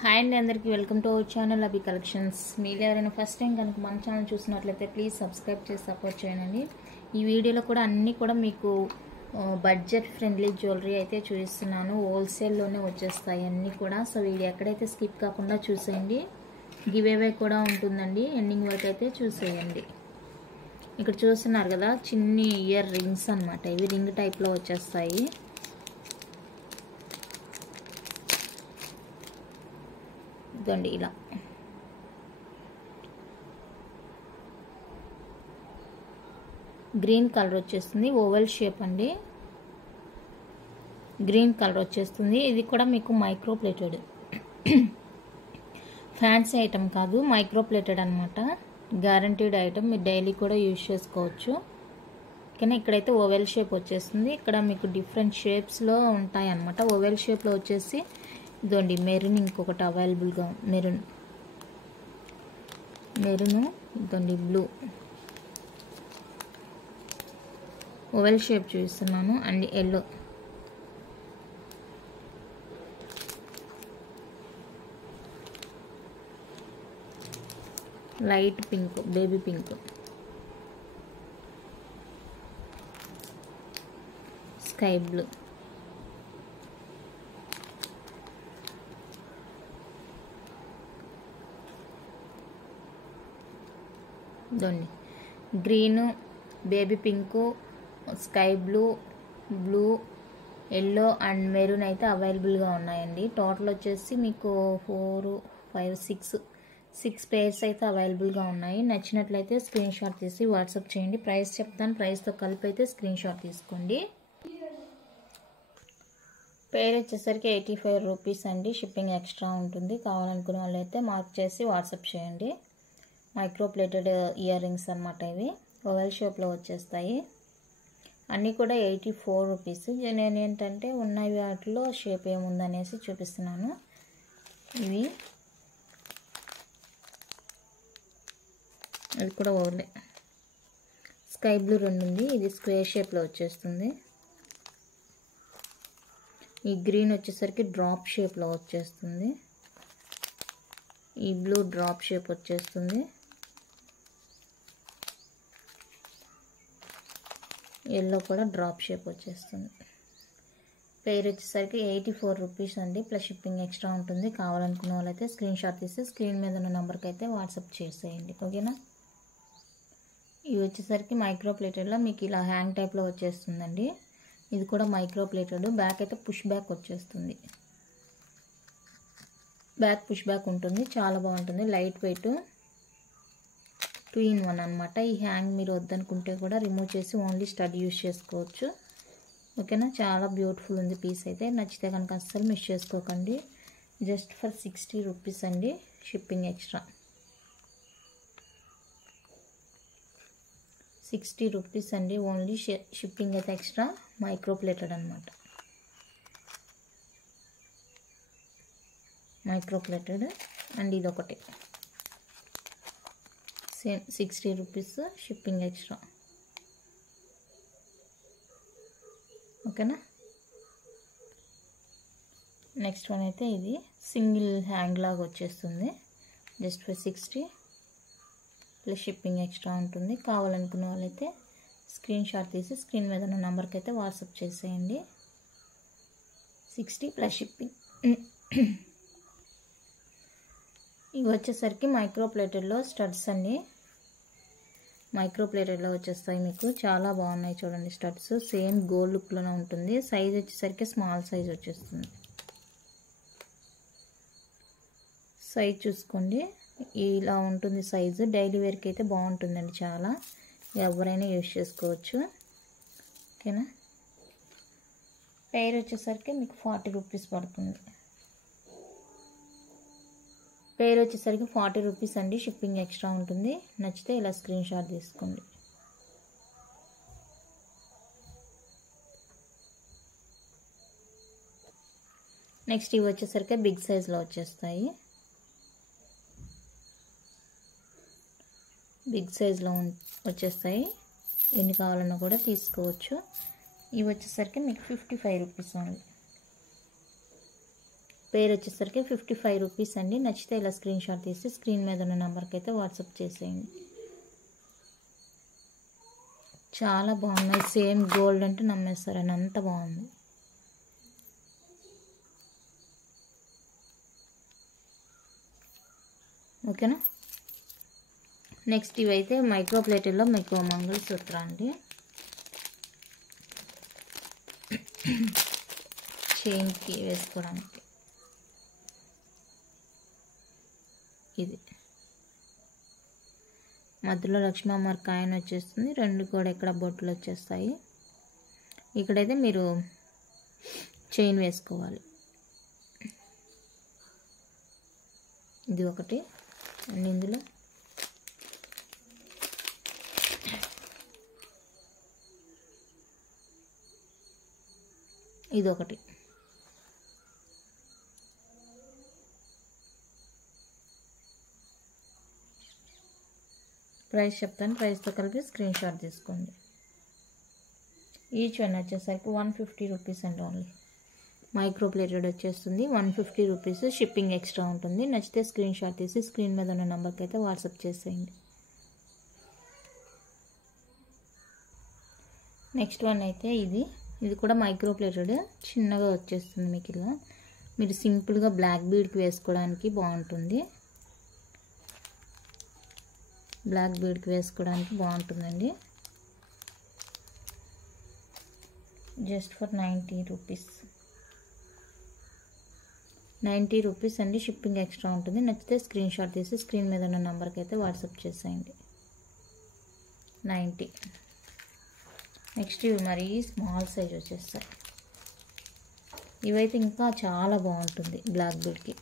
Hi అండి, అందరికీ welcome to our channel Abhi collections. మీరు ఎవరైనా ఫస్ట్ టైం కనుక మన ఛానల్ చూసినట్లయితే ప్లీజ్ సబ్స్క్రైబ్ చేసి సపోర్ట్ చేయండి. ఈ వీడియోలో కూడా అన్నీ కూడా మీకు బడ్జెట్ ఫ్రెండ్లీ జ్యువెలరీ అయితే చూపిస్తున్నాను. హోల్సేల్లోనే వచ్చేస్తాయి అన్నీ కూడా. సో వీడియో ఎక్కడైతే స్కిప్ కాకుండా చూసేయండి. గివ్ అవే కూడా ఉంటుందండి, ఎండింగ్ వరకు అయితే చూసేయండి. ఇక్కడ చూస్తున్నారు కదా, చిన్ని ఇయర్ రింగ్స్ అనమాట. ఇవి రింగ్ టైప్లో వచ్చేస్తాయి. ఇదండి ఇలా గ్రీన్ కలర్ వచ్చేస్తుంది, ఓవెల్ షేప్ అండి. గ్రీన్ కలర్ వచ్చేస్తుంది. ఇది కూడా మీకు మైక్రో ప్లేటెడ్, ఫ్యాన్సీ ఐటమ్ కాదు, మైక్రో ప్లేటెడ్ అనమాట. గ్యారంటీడ్ ఐటమ్, మీరు డైలీ కూడా యూజ్ చేసుకోవచ్చు. కానీ ఇక్కడైతే ఓవెల్ షేప్ వచ్చేస్తుంది. ఇక్కడ మీకు డిఫరెంట్ షేప్స్లో ఉంటాయి అన్నమాట. ఓవెల్ షేప్లో వచ్చేసి ఇదండి మెరూన్, ఇంకొకటి అవైలబుల్గా మెరూన్, ఇదండి బ్లూ. ఓవెల్ షేప్ చూపిస్తున్నాను. And yellow, light pink, baby pink, sky blue, ఇదండి green, baby pink, sky blue, blue, yellow and maroon అయితే అవైలబుల్గా ఉన్నాయండి. టోటల్ వచ్చేసి మీకు 4, 5, 6 పేర్స్ అయితే అవైలబుల్గా ఉన్నాయి. నచ్చినట్లయితే స్క్రీన్ షాట్ తీసి వాట్సాప్ చేయండి. ప్రైస్ చెప్తాను, ప్రైస్తో కలిపి అయితే స్క్రీన్ షాట్ తీసుకోండి. పేర్ వచ్చేసరికి 85 రూపీస్ అండి. షిప్పింగ్ ఎక్స్ట్రా ఉంటుంది. కావాలనుకునే వాళ్ళు అయితే మార్క్ చేసి వాట్సాప్ చేయండి. మైక్రో ప్లేటెడ్ ఇయర్ రింగ్స్ అనమాట. ఇవి ఓవెల్ షేప్లో వచ్చేస్తాయి. అన్నీ కూడా 84 రూపీస్. నేను ఏంటంటే ఉన్న వాటిలో షేప్ ఏముందనేసి చూపిస్తున్నాను. ఇవి ఇది కూడా ఓవెల్ స్కై బ్లూ 2 ఉంది. ఇది స్క్వేర్ షేప్లో వచ్చేస్తుంది. ఈ గ్రీన్ వచ్చేసరికి డ్రాప్ షేప్లో వచ్చేస్తుంది. ఈ బ్లూ డ్రాప్ షేప్ వచ్చేస్తుంది. ఎల్లో కూడా డ్రాప్ షేప్ వచ్చేస్తుంది. పేర్ వచ్చేసరికి 84 రూపీస్ అండి. ప్లస్ షిప్పింగ్ ఎక్స్ట్రా ఉంటుంది. కావాలనుకున్న వాళ్ళైతే స్క్రీన్ షాట్ తీసి స్క్రీన్ మీద ఉన్న నెంబర్కి అయితే వాట్సాప్ చేసేయండి. ఓకేనా. ఇవి వచ్చేసరికి మైక్రో ప్లేటెడ్లో మీకు ఇలా హ్యాంగ్ టైప్లో వచ్చేస్తుందండి. ఇది కూడా మైక్రో ప్లేటెడ్. బ్యాక్ అయితే పుష్ బ్యాక్ వచ్చేస్తుంది. బ్యాక్ పుష్ బ్యాక్ ఉంటుంది. చాలా బాగుంటుంది. లైట్ వెయిట్, 2 in 1 అనమాట. ఈ హ్యాంగ్ మీరు వద్దనుకుంటే కూడా రిమూవ్ చేసి ఓన్లీ స్టడ్ యూజ్ చేసుకోవచ్చు. ఓకేనా. చాలా బ్యూటిఫుల్ ఉంది పీస్ అయితే. నచ్చితే కనుక అస్సలు మిస్ చేసుకోకండి. జస్ట్ ఫర్ 60 రూపీస్ అండి. షిప్పింగ్ ఎక్స్ట్రా 60 రూపీస్ అండి. ఓన్లీ షిప్పింగ్ అయితే ఎక్స్ట్రా. మైక్రో ప్లేటెడ్ అనమాట. Micro plated. అండ్ ఇది ఒకటి సేమ్ 60 రూపీస్, షిప్పింగ్ ఎక్స్ట్రా. ఓకేనా. నెక్స్ట్ వన్ అయితే ఇది సింగిల్ హ్యాంగ్ లాగా వచ్చేస్తుంది. Just for 60 plus shipping extra ఉంటుంది. కావాలనుకున్న వాళ్ళైతే స్క్రీన్ షాట్ తీసి స్క్రీన్ మీద ఉన్న నెంబర్కి అయితే వాట్సాప్ చేసేయండి. 60 ప్లస్ షిప్పింగ్. ఇవి వచ్చేసరికి మైక్రో ప్లేటెడ్లో స్టడ్స్ అండి. మైక్రో ప్లేటెడ్లో వచ్చేస్తాయి మీకు. చాలా బాగున్నాయి చూడండి స్టడ్స్. సేమ్ గోల్డ్ లుక్లోనే ఉంటుంది. సైజ్ వచ్చేసరికి స్మాల్ సైజ్ వచ్చేస్తుంది. సైజ్ చూసుకోండి, ఇలా ఉంటుంది సైజు. డైలీ వేర్కి అయితే బాగుంటుందండి. చాలా ఎవరైనా యూజ్ చేసుకోవచ్చు. ఓకేనా. పేర్ వచ్చేసరికి మీకు 40 రూపీస్ పడుతుంది. పేర్ వచ్చేసరికి 40 రూపీస్ అండి. షిప్పింగ్ ఎక్స్ట్రా ఉంటుంది. నచ్చితే ఇలా స్క్రీన్ షాట్ తీసుకోండి. నెక్స్ట్ ఇవి వచ్చేసరికి బిగ్ సైజ్లో వచ్చేస్తాయి. బిగ్ సైజ్లో వచ్చేస్తాయి. ఎన్ని కావాలన్నా కూడా తీసుకోవచ్చు. ఇవి వచ్చేసరికి మీకు 55 రూపీస్ ఓన్లీ. పేరు వచ్చేసరికి 55 రూపీస్ అండి. నచ్చితే ఇలా స్క్రీన్ షాట్ తీసి స్క్రీన్ మీద ఉన్న నెంబర్కి అయితే వాట్సాప్ చేసేయండి. చాలా బాగున్నాయి. సేమ్ గోల్డ్ అంటే నమ్మేస్తారని అంత బాగుంది. ఓకేనా. నెక్స్ట్ ఇవైతే మైక్రో ప్లేట్లో మీకు మంగళసూత్ర అండి. చైన్కి వేసుకోవడానికి ఇది మధ్యలో లక్ష్మీ అమ్మవారి కాయిన్ వచ్చేస్తుంది. రెండు కూడా ఇక్కడ బొట్లు వచ్చేస్తాయి. ఇక్కడైతే మీరు చైన్ వేసుకోవాలి. ఇది ఒకటి అండ్ ఇందులో ఇది ఒకటి. ప్రైస్ చెప్తాను, ప్రైస్తో కలిపి స్క్రీన్ షాట్ తీసుకోండి. ఈచ్ వన్ వచ్చేసరికి 150 రూపీస్ అండి. ఓన్లీ మైక్రో ప్లేటెడ్ వచ్చేస్తుంది 150 రూపీస్. షిప్పింగ్ ఎక్స్ట్రా ఉంటుంది. నచ్చితే స్క్రీన్ షాట్ తీసి స్క్రీన్ మీద ఉన్న నెంబర్కి అయితే వాట్సాప్ చేసేయండి. నెక్స్ట్ వన్ అయితే ఇది కూడా మైక్రో ప్లేటెడ్ చిన్నగా వచ్చేస్తుంది మీకు. ఇలా మీరు సింపుల్గా బ్లాక్ బీడ్కి వేసుకోవడానికి బాగుంటుంది. బ్లాక్ బీడ్కి వేసుకోవడానికి బాగుంటుందండి. Just for 90 rupees. 90 రూపీస్ అండి. షిప్పింగ్ ఎక్స్ట్రా ఉంటుంది. నచ్చితే స్క్రీన్ షాట్ తీసి స్క్రీన్ మీద ఉన్న నెంబర్కి అయితే వాట్సాప్ చేసేయండి. 90. నెక్స్ట్ ఇవి మరీ స్మాల్ సైజ్ వచ్చేస్తాయి. ఇవైతే ఇంకా చాలా బాగుంటుంది బ్లాక్ బీడ్కి.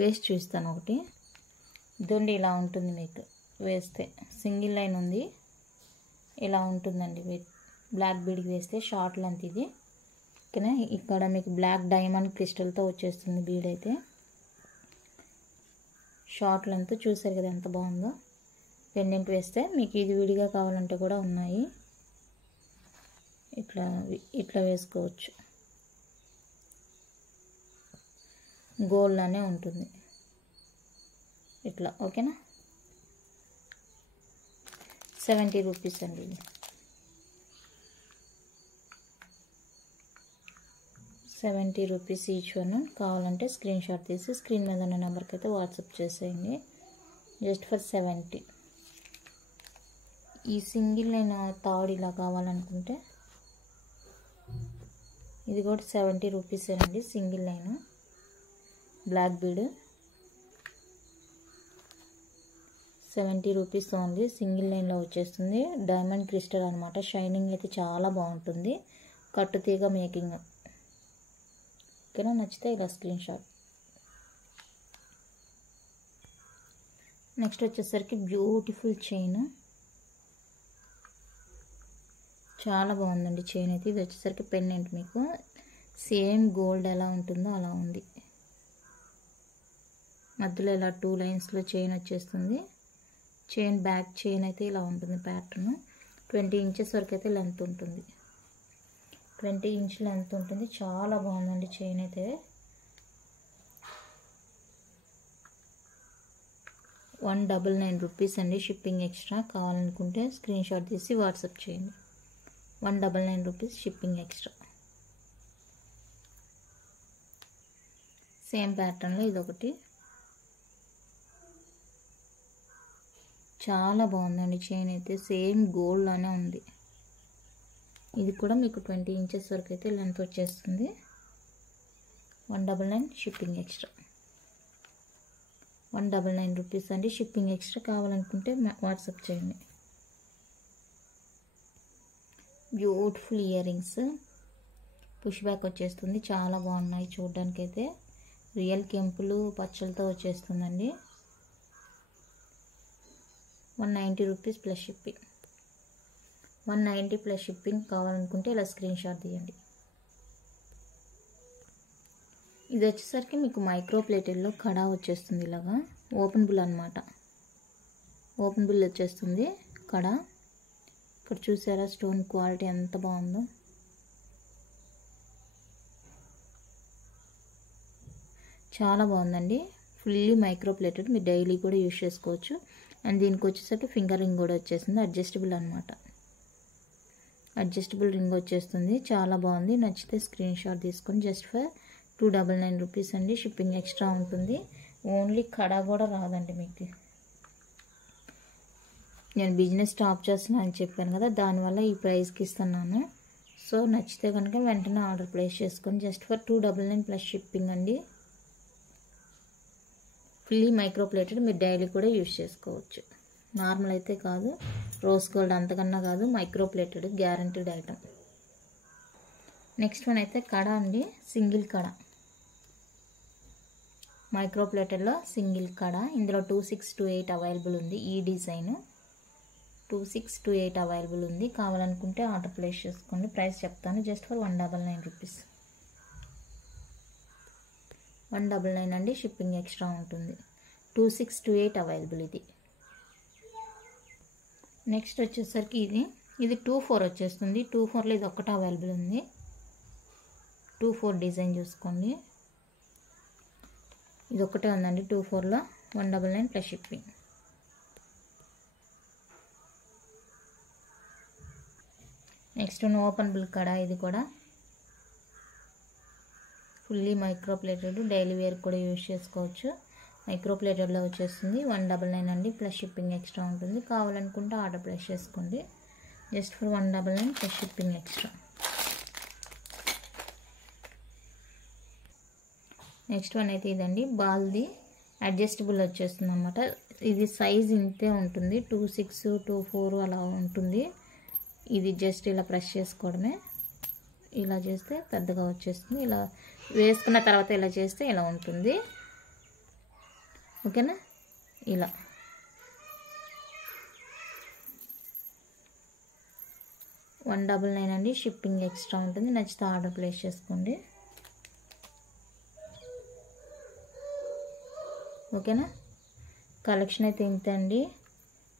వేస్ట్ చూస్తాను ఒకటి. ఇదండి ఇలా ఉంటుంది మీకు వేస్తే. సింగిల్ లైన్ ఉంది, ఇలా ఉంటుందండి. బ్లాక్ బీడ్కి వేస్తే షార్ట్ లెంత్ ఇది. ఓకేనా. ఇక్కడ మీకు బ్లాక్ డైమండ్ క్రిస్టల్తో వచ్చేస్తుంది బీడ్ అయితే. షార్ట్ లెంత్ చూసారు కదా ఎంత బాగుందో. పెండెంట్ వేస్తే మీకు ఇది విడిగా కావాలంటే కూడా ఉన్నాయి. ఇట్లా వేసుకోవచ్చు. గోల్డ్ లానే ఉంటుంది ఇట్లా. ఓకేనా. 70 రూపీస్ అండి. 70 రూపీస్ ఈచ్ వన్. కావాలంటే స్క్రీన్ షాట్ తీసి స్క్రీన్ మీద ఉన్న నెంబర్కి అయితే వాట్సాప్ చేసేయండి. Just for 70. ఈ సింగిల్ లైన్ తాడు ఇలా కావాలనుకుంటే ఇది కూడా 70 రూపీసేనండి. Single line black bead 70 rupees only. Single లైన్లో వచ్చేస్తుంది. డైమండ్ క్రిస్టల్ అనమాట. షైనింగ్ అయితే చాలా బాగుంటుంది. కట్టుతీగ మేకింగ్. ఓకేనా. నచ్చితే ఇలా స్క్రీన్ షాట్. నెక్స్ట్ వచ్చేసరికి బ్యూటిఫుల్ చైన్. చాలా బాగుందండి చైన్ అయితే. ఇది వచ్చేసరికి పెండెంట్ మీకు సేమ్ గోల్డ్ ఎలా ఉంటుందో అలా ఉంది. మధ్యలో ఇలా 2 లైన్స్లో చైన్ వచ్చేస్తుంది. చైన్ బ్యాక్ చైన్ అయితే ఇలా ఉంటుంది ప్యాటర్న్. 20 ఇంచెస్ వరకు అయితే లెంత్ ఉంటుంది. 20 ఇంచ్ లెంత్ ఉంటుంది. చాలా బాగుందండి చైన్ అయితే. 199 రూపీస్ అండి. Shipping extra. కావాలనుకుంటే స్క్రీన్ షాట్ తీసి వాట్సాప్ చేయండి. 199 రూపీస్ షిప్పింగ్ ఎక్స్ట్రా. సేమ్ ప్యాటర్న్లో ఇదొకటి. చాలా బాగుందండి చైన్ అయితే. సేమ్ గోల్డ్ లానే ఉంది. ఇది కూడా మీకు 20 ఇంచెస్ వరకు అయితే లెంత్ వచ్చేస్తుంది. 199 షిప్పింగ్ ఎక్స్ట్రా. 199 రూపీస్ అండి. Shipping extra. కావాలనుకుంటే వాట్సాప్ చేయండి. Beautiful ear rings. Push back వచ్చేస్తుంది. చాలా బాగున్నాయి చూడడానికి అయితే. రియల్ కెంపులు పచ్చలతో వచ్చేస్తుందండి. 190 rupees plus shipping. 190 plus shipping. కావాలనుకుంటే ఇలా స్క్రీన్ షాట్ తీయండి. ఇది వచ్చేసరికి మీకు మైక్రో ప్లేటెడ్లో కడా వచ్చేస్తుంది. ఇలాగా ఓపెన్ బుల్ అనమాట. ఓపెన్ బుల్ వచ్చేస్తుంది కడా. ఇక్కడ చూసారా స్టోన్ క్వాలిటీ ఎంత బాగుందో. చాలా బాగుందండి. ఫుల్లీ మైక్రో ప్లేటెడ్, మీరు డైలీ కూడా యూజ్ చేసుకోవచ్చు. అండ్ దీనికి వచ్చేసరికి ఫింగర్ రింగ్ కూడా వచ్చేసింది, అడ్జస్టబుల్ అనమాట. అడ్జస్టబుల్ రింగ్ వచ్చేస్తుంది, చాలా బాగుంది. నచ్చితే స్క్రీన్ షాట్ తీసుకొని జస్ట్ ఫర్ 299 రూపీస్ అండి. షిప్పింగ్ ఎక్స్ట్రా ఉంటుంది. ఓన్లీ కడా కూడా రాదండి మీకు. నేను బిజినెస్ స్టాప్ చేస్తున్నా అని చెప్పాను కదా, దానివల్ల ఈ ప్రైస్కి ఇస్తున్నాను. సో నచ్చితే కనుక వెంటనే ఆర్డర్ ప్లేస్ చేసుకొని జస్ట్ ఫర్ 299 ప్లస్ షిప్పింగ్ అండి. ఫుల్లీ మైక్రో ప్లేటెడ్, మీరు డైలీ కూడా యూజ్ చేసుకోవచ్చు. నార్మల్ అయితే కాదు, రోజ్ గోల్డ్ అంతకన్నా కాదు, micro plated guaranteed item. Next one అయితే కడ అండి, సింగిల్ కడ. మైక్రో ప్లేటెడ్లో సింగిల్ కడ. ఇందులో 2628 అవైలబుల్ ఉంది. ఈ డిజైన్ 2628 అవైలబుల్ ఉంది. కావాలనుకుంటే ఆర్డర్ ప్లేస్ చేసుకోండి. ప్రైస్ చెప్తాను, జస్ట్ ఫర్ 199 రూపీస్. 199 అండి, షిప్పింగ్ ఎక్స్ట్రా ఉంటుంది. 2628 అవైలబుల్ ఇది. నెక్స్ట్ వచ్చేసరికి ఇది 24 వచ్చేస్తుంది. 24లో ఇది ఒక్కటే అవైలబుల్ ఉంది. 24 డిజైన్ చూసుకోండి, ఇది ఒక్కటే ఉందండి. 24లో 199 ప్లస్ షిప్పింగ్. నెక్స్ట్ ఓపెనబుల్ కడా, ఇది కూడా fully micro plated, daily wear కూడా యూజ్ చేసుకోవచ్చు. మైక్రో ప్లేటెడ్లో వచ్చేస్తుంది. 199 అండి, ప్లస్ షిప్పింగ్ ఎక్స్ట్రా ఉంటుంది. కావాలనుకుంటే ఆర్డర్ ప్లేస్ చేసుకోండి, just for 199 plus shipping extra. Next one అయితే ఇదండి, బాల్ది అడ్జస్టబుల్ వచ్చేస్తుంది అనమాట. ఇది సైజ్ ఇంతే ఉంటుంది, 26, 24 అలా ఉంటుంది. ఇది జస్ట్ ఇలా ప్రెస్ చేసుకోవడమే. ఇలా చేస్తే పెద్దగా వచ్చేస్తుంది. ఇలా వేసుకున్న తర్వాత ఇలా చేస్తే ఇలా ఉంటుంది. ఓకేనా, ఇలా 199 అండి, షిప్పింగ్ ఎక్స్ట్రా ఉంటుంది. నచ్చితే ఆర్డర్ ప్లేస్ చేసుకోండి. ఓకేనా, కలెక్షన్ అయితే ఇంతే అండి.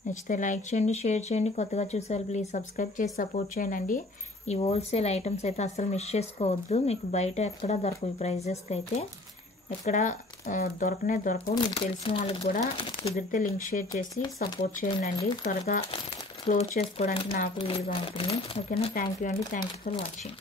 నచ్చితే లైక్ చేయండి, షేర్ చేయండి. కొత్తగా చూసారు ప్లీజ్ సబ్స్క్రైబ్ చేసి సపోర్ట్ చేయండి. ఈ హోల్సేల్ ఐటమ్స్ అయితే అసలు మిస్ చేసుకోవద్దు. మీకు బయట ఎక్కడ దొరకవు, ఈ ప్రైజెస్కి అయితే ఎక్కడ దొరకవు. మీకు తెలిసిన వాళ్ళకి కూడా కుదిరితే లింక్ షేర్ చేసి సపోర్ట్ చేయండి. త్వరగా క్లోజ్ చేసుకోవడానికి నాకు వీలుగా ఉంటుంది. ఓకేనా, థ్యాంక్ యూ అండి, థ్యాంక్ యూ ఫర్ వాచింగ్.